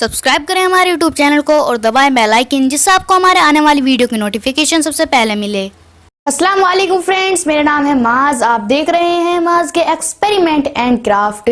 Subscribe करें हमारे YouTube channel को और दबाएं बेल आइकन, जिससे आपको हमारे आने वाली वीडियो की नोटिफिकेशन सबसे पहले मिले। अस्सलाम वालेकुम फ्रेंड्स, मेरा नाम है माज। आप देख रहे हैं माज के एक्सपेरिमेंट एंड क्राफ्ट।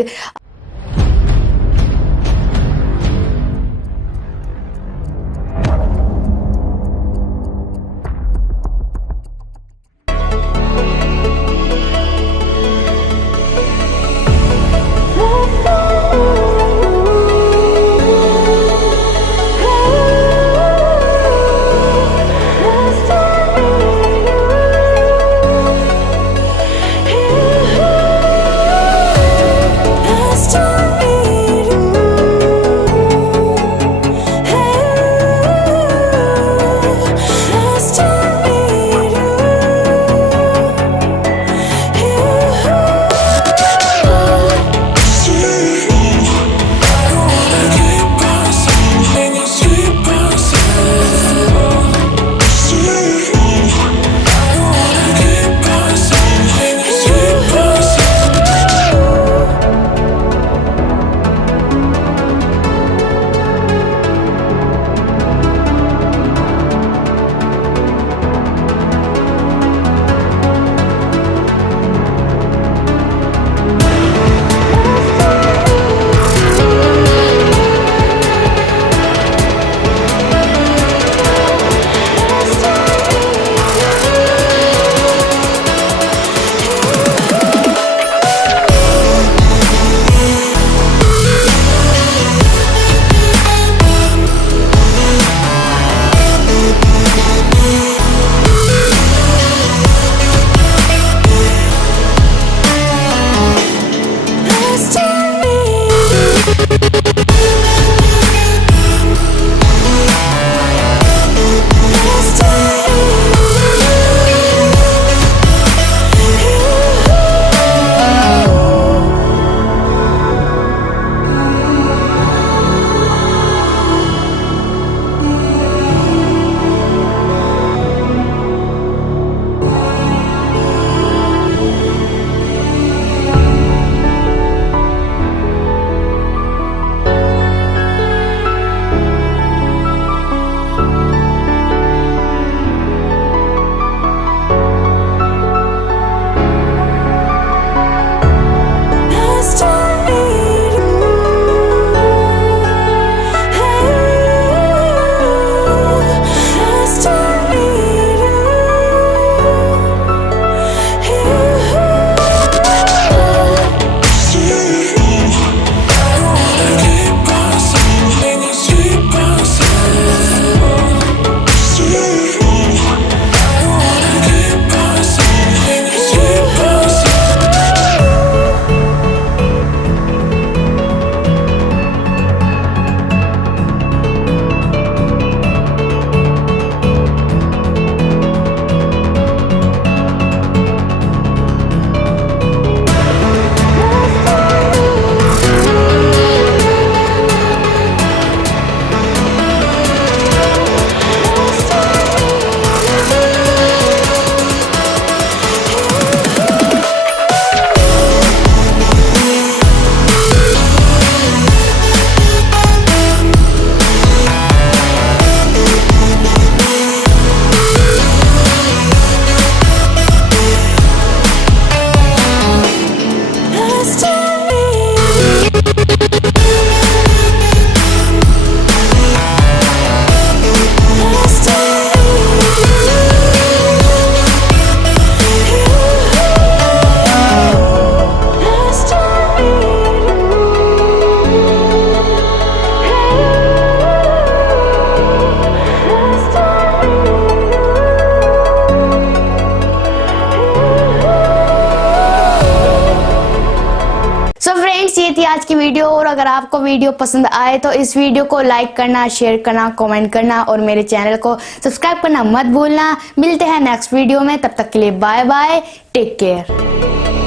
ये थी आज की वीडियो। और अगर आपको वीडियो पसंद आए तो इस वीडियो को लाइक करना, शेयर करना, कमेंट करना और मेरे चैनल को सब्सक्राइब करना मत भूलना। मिलते हैं नेक्स्ट वीडियो में, तब तक के लिए बाय बाय, टेक केयर।